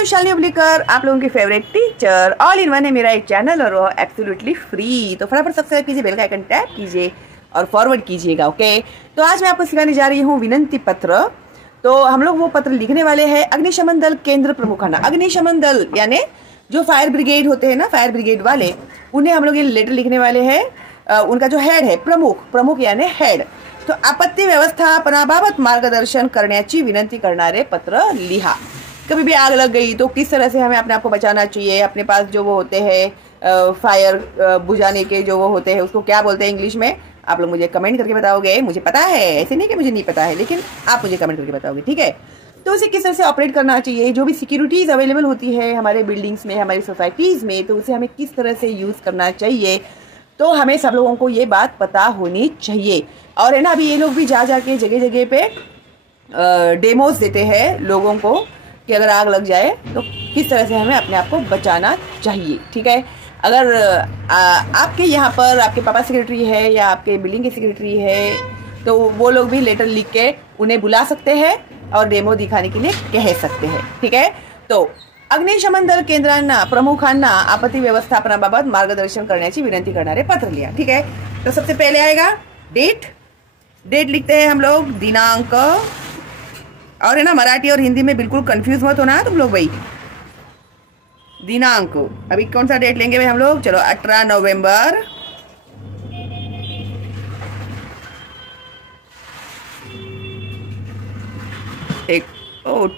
M Shalini उबलीकर, आप लोगों की favourite teacher. All in one है मेरा एक चैनल और वो एब्सोल्युटली फ्री। तो फटाफट सब्सक्राइब कीजिए, बेल का आइकन टैप कीजिए और फॉरवर्ड कीजिएगा। ओके, तो आज मैं आपको सिखाने जा रही हूँ विनंती पत्र। तो हम लोग वो पत्र लिखने वाले हैं अग्निशमन दल केंद्र प्रमुखाना। अग्निशमन दल यानी जो फायर ब्रिगेड होते हैं ना, फायर ब्रिगेड वाले, उन्हें हम लोग ये लेटर लिखने वाले हैं। उनका जो हेड है, प्रमुख यानी हेड, तो आपत्ती व्यवस्थापनाबाबत मार्गदर्शन करण्याची विनंती करणारे पत्र लिहा। कभी भी आग लग गई तो किस तरह से हमें अपने आप को बचाना चाहिए। अपने पास जो वो होते हैं फायर बुझाने के जो वो होते हैं, उसको क्या बोलते हैं इंग्लिश में, आप लोग मुझे कमेंट करके बताओगे। मुझे पता है, ऐसे नहीं कि मुझे नहीं पता है, लेकिन आप मुझे कमेंट करके बताओगे, ठीक है। तो उसे किस तरह से ऑपरेट करना चाहिए, जो भी सिक्योरिटीज़ अवेलेबल होती है हमारे बिल्डिंग्स में, हमारी सोसाइटीज़ में, तो उसे हमें किस तरह से यूज़ करना चाहिए, तो हमें सब लोगों को ये बात पता होनी चाहिए। और है ना, अभी ये लोग भी जा के जगह जगह पे डेमोज देते हैं लोगों को कि अगर आग लग जाए तो किस तरह से हमें अपने आप को बचाना चाहिए, ठीक है। अगर आपके यहाँ पर आपके पापा सेक्रेटरी है या आपके बिल्डिंग के सेक्रेटरी है, तो वो लोग भी लेटर लिख के उन्हें बुला सकते हैं और डेमो दिखाने के लिए कह सकते हैं, ठीक है। तो अग्निशमन दल केंद्रांना प्रमुखांना आपत्ती व्यवस्थापनाबाबत मार्गदर्शन करण्याची विनंती करणारे पत्र लिहा, ठीक है। तो सबसे पहले आएगा डेट लिखते हैं हम लोग, दिनांक। और है ना, मराठी और हिंदी में बिल्कुल कंफ्यूज मत होना तुम लोग भाई। दिनांक, अभी कौन सा डेट लेंगे भाई हम लोग, चलो 18 नवंबर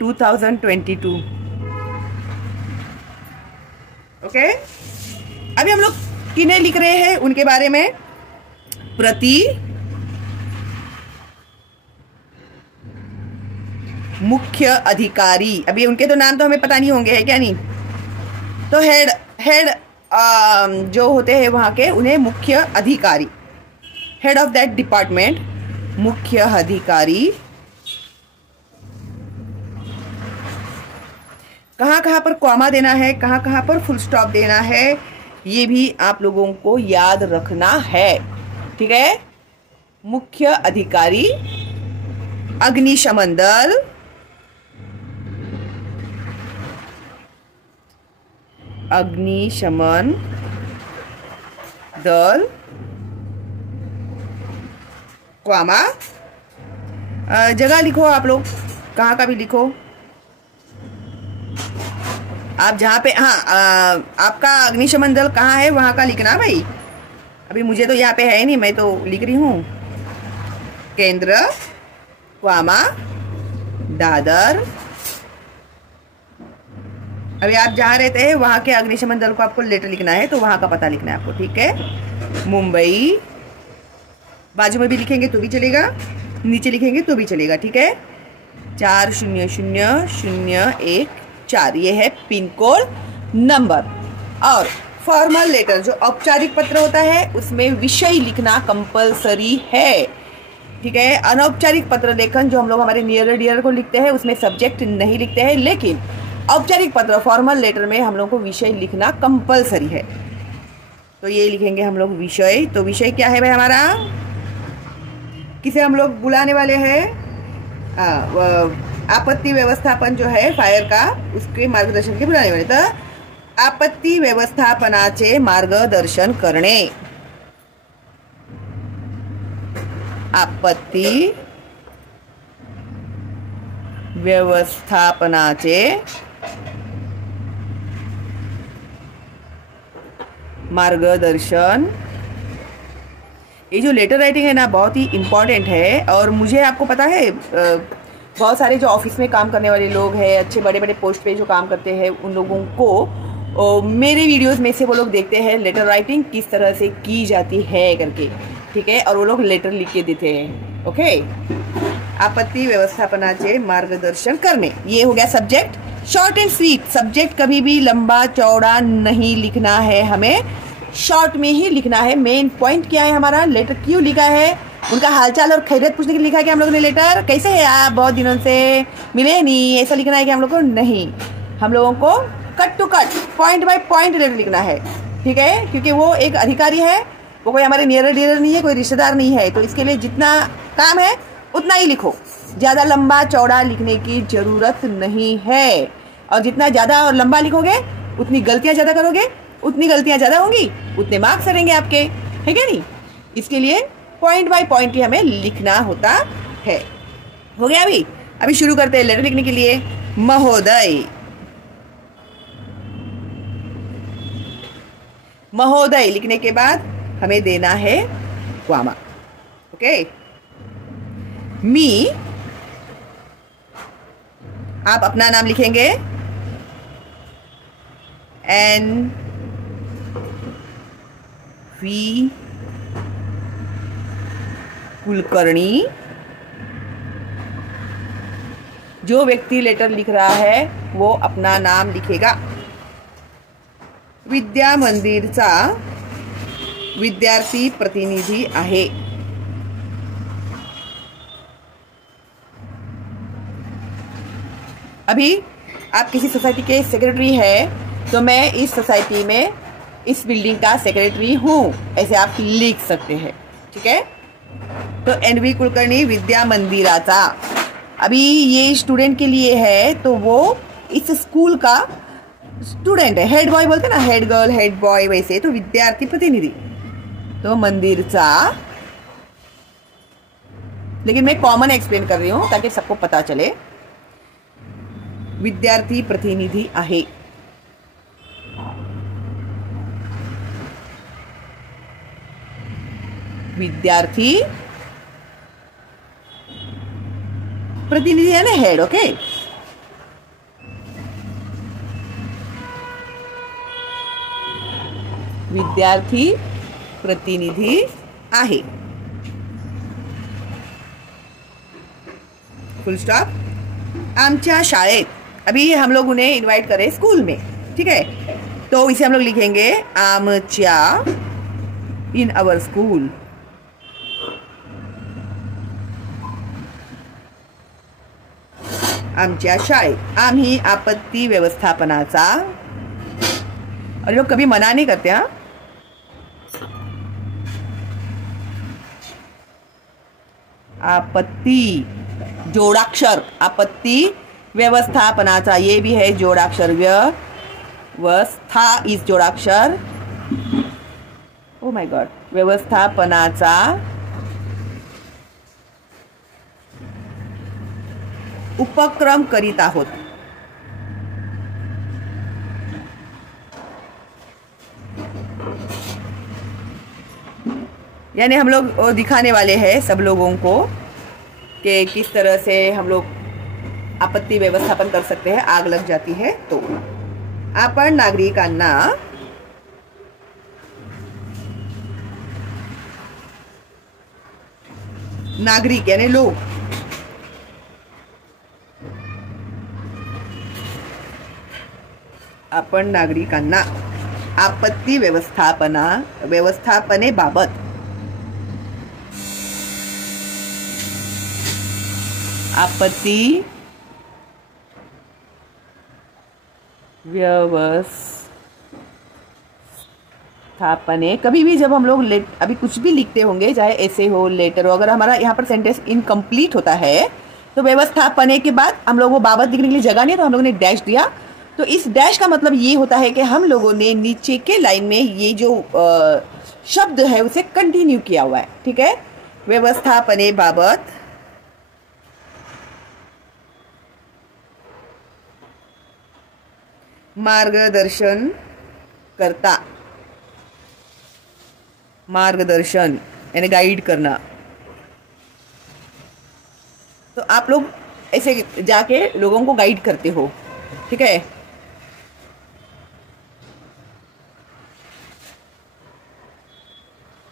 2022। ओके, अभी हम लोग किन्हें लिख रहे हैं उनके बारे में। प्रति मुख्य अधिकारी, अभी उनके तो नाम तो हमें पता नहीं होंगे, है क्या नहीं। तो हेड जो होते हैं वहाँ के, उन्हें मुख्य अधिकारी, हेड ऑफ दैट डिपार्टमेंट, मुख्य अधिकारी। कहाँ पर कॉमा देना है, कहाँ पर फुल स्टॉप देना है, ये भी आप लोगों को याद रखना है, ठीक है। मुख्य अधिकारी अग्निशमन दल, अग्निशमन दल, कॉमा, जगह लिखो आप लोग, कहाँ का भी लिखो आप, जहाँ पे, हाँ, आपका अग्निशमन दल कहाँ है वहाँ का लिखना भाई। अभी मुझे तो यहाँ पे है नहीं, मैं तो लिख रही हूँ केंद्र, कॉमा, दादर। अभी आप जहाँ रहते हैं वहाँ के अग्निशमन दल को आपको लेटर लिखना है, तो वहाँ का पता लिखना है आपको, ठीक है। मुंबई, बाजू में भी लिखेंगे तो भी चलेगा, नीचे लिखेंगे तो भी चलेगा, ठीक है। 400014, ये है पिन कोड नंबर। और फॉर्मल लेटर, जो औपचारिक पत्र होता है, उसमें विषय लिखना कंपलसरी है, ठीक है। अनौपचारिक पत्र लेखन जो हम लोग हमारे नियर डियर को लिखते हैं, उसमें सब्जेक्ट नहीं लिखते हैं, लेकिन औपचारिक पत्र फॉर्मल लेटर में हम लोग को विषय लिखना कंपलसरी है। तो ये लिखेंगे हम लोग विषय। तो विषय क्या है भाई हमारा, किसे हम लोग बुलाने वाले हैं, आपत्ति व्यवस्थापन जो है फायर का, उसके मार्गदर्शन के बुलाने वाले। तो आपत्ती व्यवस्थापनाचे मार्गदर्शन करणे, आपत्ती व्यवस्थापनाचे मार्गदर्शन। ये जो लेटर राइटिंग है ना, बहुत ही इम्पॉर्टेंट है। और मुझे आपको पता है, बहुत सारे जो ऑफिस में काम करने वाले लोग हैं, अच्छे बड़े बड़े पोस्ट पे जो काम करते हैं, उन लोगों को मेरे वीडियोस में से वो लोग देखते हैं लेटर राइटिंग किस तरह से की जाती है करके, ठीक है। और वो लोग लेटर लिख के देते हैं, ओके। आपत्ति व्यवस्थापनाचे मार्गदर्शन करने, ये हो गया subject. Short and sweet, subject कभी भी लंबा चौड़ा नहीं लिखना है, हमें शॉर्ट में ही लिखना है। मेन पॉइंट क्या है हमारा, लेटर क्यों लिखा है, उनका हालचाल और खैरियत पूछने के लिए लिखा है कि हम लोगों ने लेटर, कैसे है आप, बहुत दिनों से मिले नहीं, ऐसा लिखना है कि हम लोग को नहीं। हम लोगों को cut to cut, point by point letter लिखना है, ठीक है। क्योंकि वो एक अधिकारी है, वो कोई हमारे नियर डियर नहीं है, कोई रिश्तेदार नहीं है। तो इसके लिए जितना काम है उतना ही लिखो, ज़्यादा लंबा चौड़ा लिखने की ज़रूरत नहीं है। और जितना ज़्यादा और लंबा लिखोगे उतनी गलतियाँ ज़्यादा करोगे, उतनी गलतियाँ ज़्यादा होंगी, उतने मार्क्स रहेंगे आपके, है क्या नहीं। इसके लिए पॉइंट बाय पॉइंट ही हमें लिखना होता है। हो गया। अभी शुरू करते हैं लेटर लिखने के लिए। महोदय, महोदय लिखने के बाद हमें देना है क्वामा। ओके। मी, आप अपना नाम लिखेंगे NV, कुलकर्णी। जो व्यक्ति लेटर लिख रहा है वो अपना नाम लिखेगा। विद्या मंदिरचा विद्यार्थी प्रतिनिधी आहे। अभी आप किसी सोसाइटी के सेक्रेटरी है तो मैं इस सोसाइटी में इस बिल्डिंग का सेक्रेटरी हूँ, ऐसे आप लिख सकते हैं। ठीक है। तो NV कुलकर्णी विद्या मंदिराचा, अभी ये स्टूडेंट के लिए है तो वो इस स्कूल का स्टूडेंट है। हेड बॉय बोलते हैं ना, हेड गर्ल, हेड बॉय, वैसे तो विद्यार्थी प्रतिनिधि। तो मंदिरचा, लेकिन मैं कॉमन एक्सप्लेन कर रही हूँ ताकि सबको पता चले। विद्यार्थी प्रतिनिधी आहे। विद्यार्थी प्रतिनिधि है ना, हेड। ओके। विद्यार्थी प्रतिनिधी आहे। Full stop. आमच्या शाळेत, अभी हम लोग उन्हें इनवाइट करें स्कूल में। ठीक है। तो इसे हम लोग लिखेंगे आमच्या, इन अवर स्कूल। आमच्या शाळेत। आम्ही आपत्ती व्यवस्थापनाचा, और लोग कभी मना नहीं करते। हाँ, आपत्ति जोड़ाक्षर, आपत्ति व्यवस्थापनाचा, ये भी है जोड़ाक्षर। व्यवस्था इस जोड़ाक्षर, ओ माय गॉड, व्यवस्थापनाचा उपक्रम करीत आहोत। यानी हम लोग दिखाने वाले हैं सब लोगों को कि किस तरह से हम लोग आपत्ती व्यवस्थापन कर सकते हैं, आग लग जाती है तो। आपण नागरिकांना नागरिक यानी लोग, आपण नागरिकांना आपत्ती व्यवस्थापनेबाबत आपत्ती व्यवस्थापने, कभी भी जब हम लोग अभी कुछ भी लिखते होंगे, चाहे ऐसे हो, लेटर हो, अगर हमारा यहाँ पर सेंटेंस इनकम्प्लीट होता है तो व्यवस्थापने के बाद हम लोग वो बाबत लिखने के लिए जगह नहीं, तो हम लोगों ने डैश दिया। तो इस डैश का मतलब ये होता है कि हम लोगों ने नीचे के लाइन में ये जो शब्द है उसे कंटिन्यू किया हुआ है। ठीक है। व्यवस्थापनेबाबत मार्गदर्शन करता, मार्गदर्शन यानी गाइड करना। तो आप लोग ऐसे जाके लोगों को गाइड करते हो। ठीक है।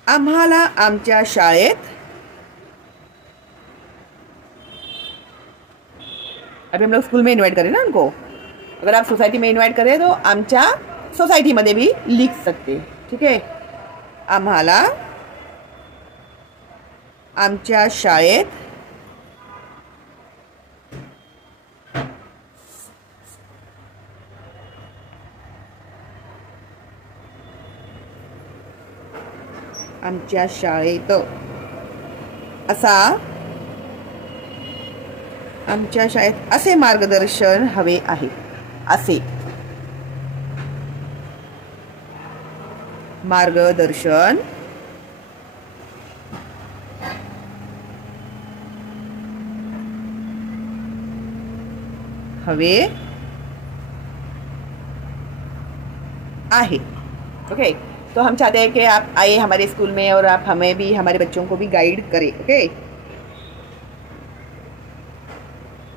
आम्हाला आमच्या शाळेत, अभी हम लोग स्कूल में इनवाइट करें ना उनको, अगर आप सोसाइटी में इनवाइट करें तो आमच्या सोसाइटी मध्ये भी लिख सकते। ठीक है। आम्हाला आमच्या शाळेत आमच्या शाळेत असा, आमच्या शाळेत असे मार्गदर्शन हवे आहे। असे मार्गदर्शन हवे आहे। ओके, तो हम चाहते हैं कि आप आइए हमारे स्कूल में और आप हमें भी, हमारे बच्चों को भी गाइड करें। ओके,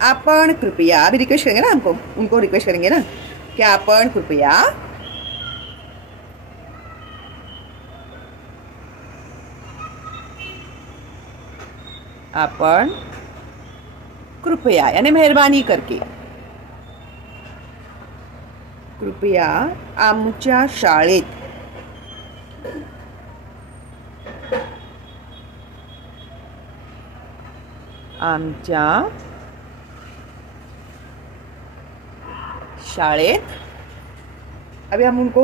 आपण कृपया, अभी रिक्वेस्ट करेंगे ना, हमको उनको रिक्वेस्ट करेंगे ना कि आपण कृपया आपण कृपया यानी मेहरबानी करके कृपया आमच्या शाळेत आमच्या शाळेत, अभी हम उनको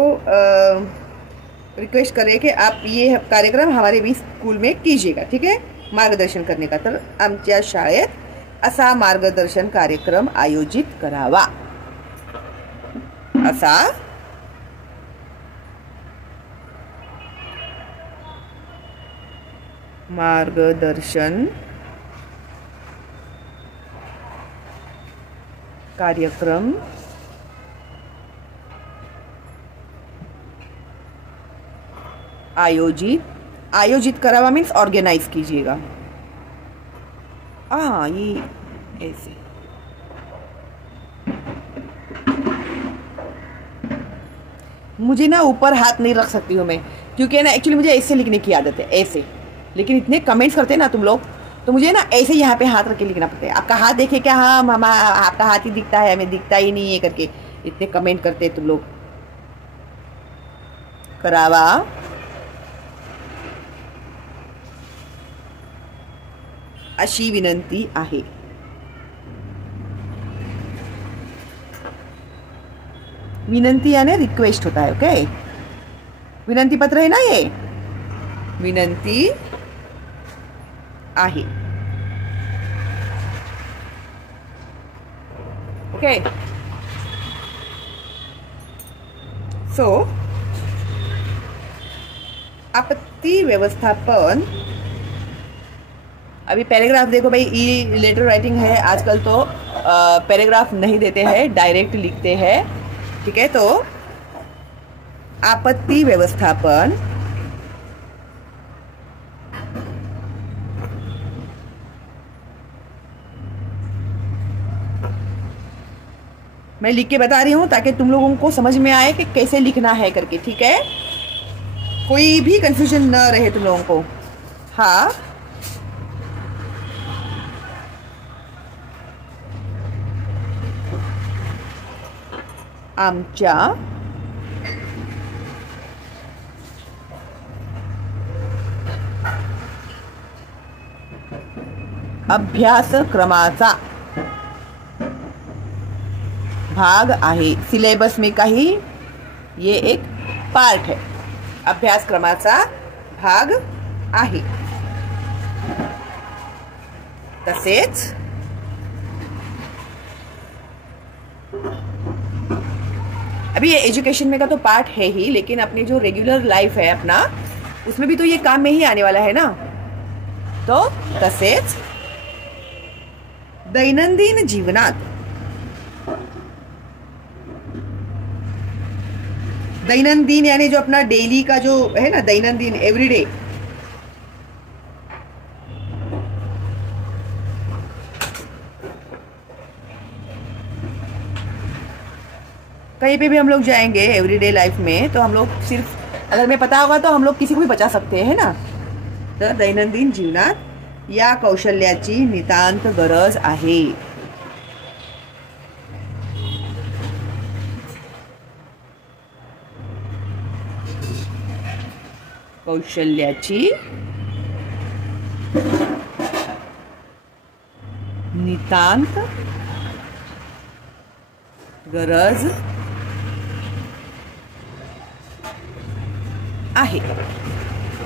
रिक्वेस्ट करें कि आप ये कार्यक्रम हमारे भी स्कूल में कीजिएगा। ठीक है, मार्गदर्शन करने का, तर आमच्या शाळेत असा मार्गदर्शन कार्यक्रम आयोजित करावा, असा मार्गदर्शन कार्यक्रम आयोजित करावा मीन्स ऑर्गेनाइज कीजिएगा। हाँ, ये ऐसे मुझे ना ऊपर हाथ नहीं रख सकती हूँ मैं, क्योंकि ना एक्चुअली मुझे ऐसे लिखने की आदत है, ऐसे। लेकिन इतने कमेंट्स करते हैं ना तुम लोग, तो मुझे ना ऐसे यहाँ पे हाथ रख के लिखना पड़ता है। आपका हाथ देखे क्या, हाँ मामा आपका हाथ ही दिखता है, हमें दिखता ही नहीं है करके इतने कमेंट करते हैं तुम लोग। करावा अशी विनंती आहे। विनंती यानी रिक्वेस्ट होता है। ओके, विनंती पत्र है ना, ये विनंती आहे। ओके, सो आपत्ति व्यवस्थापन, अभी पैराग्राफ देखो भाई, ई लेटर राइटिंग है आजकल, तो पैराग्राफ नहीं देते हैं, डायरेक्ट लिखते हैं। ठीक है, तो आपत्ति व्यवस्थापन मैं लिख के बता रही हूँ ताकि तुम लोगों को समझ में आए कि कैसे लिखना है करके। ठीक है, कोई भी कंफ्यूजन न रहे तुम लोगों को। हाँ, आमच्या अभ्यासक्रमाचा भाग आहे। सिलेबस में का ही ये एक पार्ट है, अभ्यासक्रमाचा भाग आहे। तसेच अभी ये एजुकेशन में का तो पार्ट है ही, लेकिन अपनी जो रेगुलर लाइफ है अपना, उसमें भी तो ये काम में ही आने वाला है ना। तो तसेच दैनंदिन जीवनात, दैनंदिन यानी जो अपना डेली का जो है ना, दैनंदिन एवरीडे, कहीं पे भी हम लोग जाएंगे एवरीडे लाइफ में, तो हम लोग सिर्फ, अगर मैं पता होगा तो हम लोग किसी को भी बचा सकते हैं ना। तर दैनंदिन जीवनात या कौशल्याची नितांत गरज आहे। कौशल्याची नितांत गरज आहे।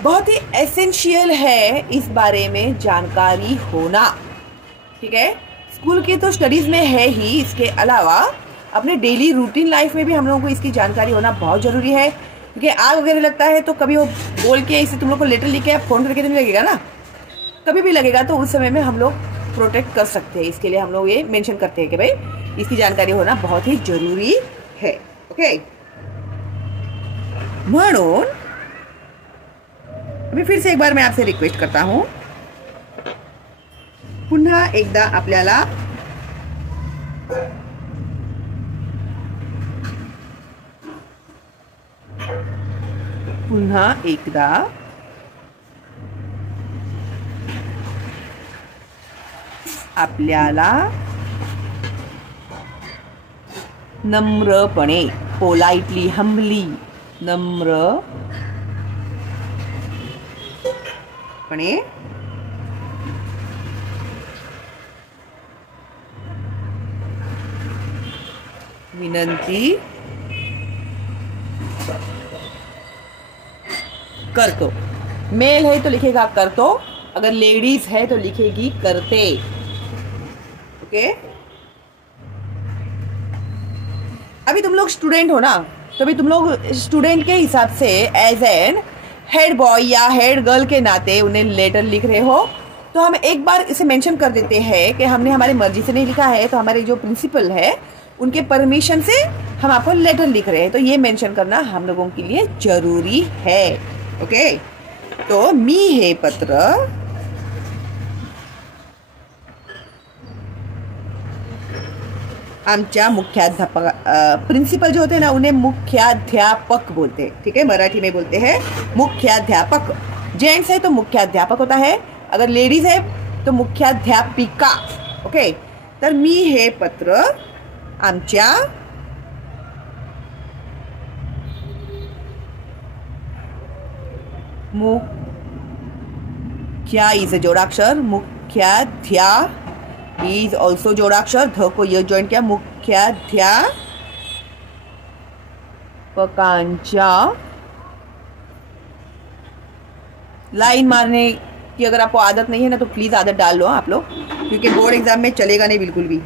बहुत ही एसेंशियल है इस बारे में जानकारी होना। ठीक है, स्कूल की तो स्टडीज में है ही, इसके अलावा अपने डेली रूटीन लाइफ में भी हम लोगों को इसकी जानकारी होना बहुत ज़रूरी है, क्योंकि आग वगैरह लगता है तो कभी वो बोल के इसे तुम लोग को लेटर लिख के फ़ोन करके तो नहीं लगेगा ना, कभी भी लगेगा, तो उस समय में हम लोग प्रोटेक्ट कर सकते हैं। इसके लिए हम लोग ये मेंशन करते हैं कि भाई इसकी जानकारी होना बहुत ही ज़रूरी है। ओके, म्हणून अभी फिर से एक बार मैं आपसे रिक्वेस्ट करता हूँ, पुन्हा एकदा आपल्याला नम्रपणे, पोलाइटली, हम्बली, नम्रपणे विनंती करतो। मेल है तो लिखेगा करतो, अगर लेडीज है तो लिखेगी करते। ओके, अभी तुम लोग स्टूडेंट हो ना, तो अभी तुम लोग स्टूडेंट के हिसाब से एज एन हेड बॉय या हेड गर्ल के नाते उन्हें लेटर लिख रहे हो, तो हम एक बार इसे मेंशन कर देते हैं कि हमने हमारी मर्जी से नहीं लिखा है, तो हमारे जो प्रिंसिपल है उनके परमिशन से हम आपको लेटर लिख रहे हैं, तो ये मेंशन करना हम लोगों के लिए जरूरी है। ओके, तो मी हे पत्र आमच्या मुख्याध्यापक, प्रिंसिपल जो होते हैं ना उन्हें मुख्याध्यापक बोलते हैं। ठीक है, मराठी में बोलते हैं मुख्याध्यापक। जेंट्स है तो मुख्याध्यापक होता है, अगर लेडीज है तो मुख्याध्यापिका। ओके, तर मी हे पत्र आमच्या मुख्या इज जोडाक्षर, मुख्याध्या इज ऑल्सो जोडाक्षर, ध को य जॉइंट किया, मुख्याध्यापकांच्या। लाइन मारने की अगर आपको आदत नहीं है ना तो प्लीज़ आदत डाल लो आप लोग, क्योंकि बोर्ड एग्जाम में चलेगा नहीं बिल्कुल भी।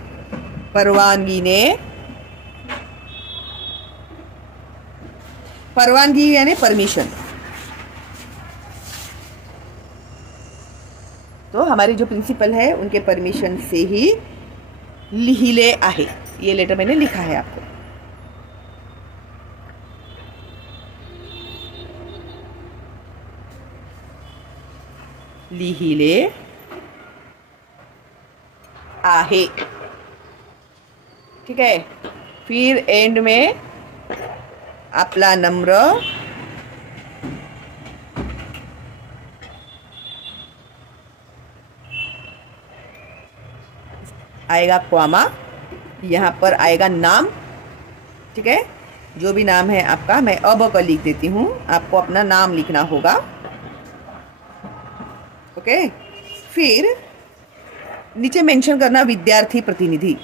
परवानगीने, परवानगी यानी परमिशन, तो हमारे जो प्रिंसिपल है उनके परमिशन से ही लिहिले आहे। ये लेटर मैंने लिखा है आपको। लिहिले आहे, ठीक है। फिर एंड में आपला नम्र आएगा, क्वामा, यहाँ पर आएगा नाम। ठीक है, जो भी नाम है आपका, मैं अब का लिख देती हूँ, आपको अपना नाम लिखना होगा। ओके, फिर नीचे मेंशन करना विद्यार्थी प्रतिनिधि।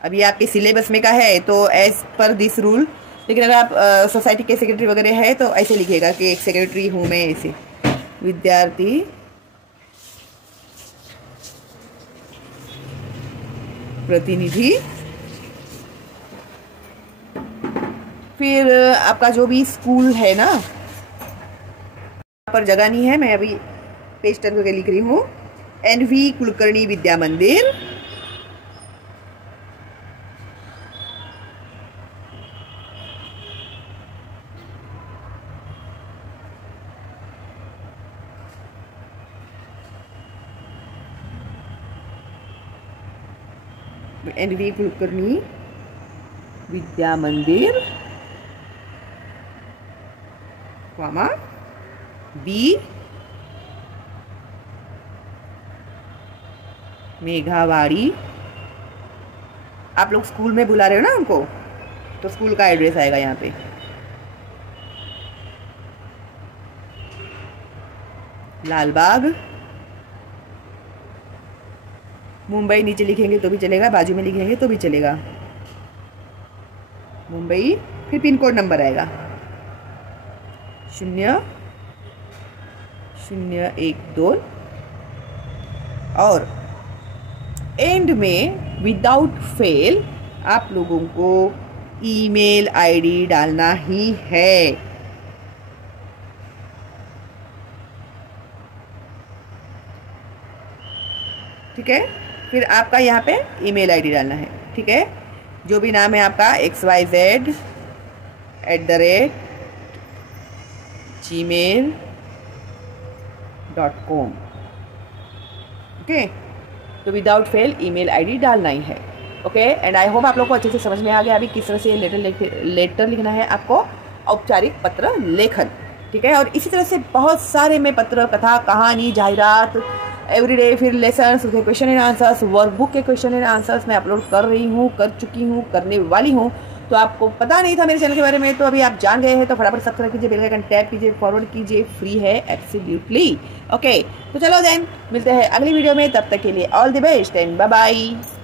अभी आपके सिलेबस में का है तो एज पर दिस रूल, लेकिन अगर आप सोसाइटी के सेक्रेटरी वगैरह है तो ऐसे लिखेगा कि एक सेक्रेटरी हूँ मैं, ऐसे विद्यार्थी प्रतिनिधि। फिर आपका जो भी स्कूल है ना, पर जगह नहीं है, मैं अभी पेज टर्न करके लिख रही हूँ, NV कुलकर्णी विद्या मंदिर। NV कुलकर्णी विद्या मंदिर, कॉमा बी मेघावाड़ी। आप लोग स्कूल में बुला रहे हो ना उनको, तो स्कूल का एड्रेस आएगा यहाँ पे। लालबाग, मुंबई नीचे लिखेंगे तो भी चलेगा, बाजू में लिखेंगे तो भी चलेगा, मुंबई। फिर पिन कोड नंबर आएगा 0012 और एंड में विदाउट फेल आप लोगों को ईमेल आईडी डालना ही है। ठीक है, फिर आपका यहाँ पे ईमेल आईडी डालना है। ठीक है, जो भी नाम है आपका xyz@gmail.com। ओके, तो विदाउट फेल ईमेल आईडी डालना ही है। ओके, एंड आई होप आप लोग को अच्छे से समझ में आ गया अभी किस तरह से लेटर लिखना है आपको, औपचारिक पत्र लेखन। ठीक है, और इसी तरह से बहुत सारे मैं पत्र, कथा, कहानी, जाहिरात, एवरीडे, फिर लेसन, उसके क्वेश्चन एंड आंसर्स, वर्कबुक के क्वेश्चन एंड आंसर्स मैं अपलोड कर रही हूँ, कर चुकी हूँ, करने वाली हूँ। तो आपको पता नहीं था मेरे चैनल के बारे में, तो अभी आप जान गए हैं। तो फटाफट सब्सक्राइब कीजिए, बेल आइकन टैप कीजिए, फॉरवर्ड कीजिए, फ्री है एब्सोल्युटली। ओके, तो चलो देन मिलते हैं अगली वीडियो में, तब तक के लिए all the best and bye bye.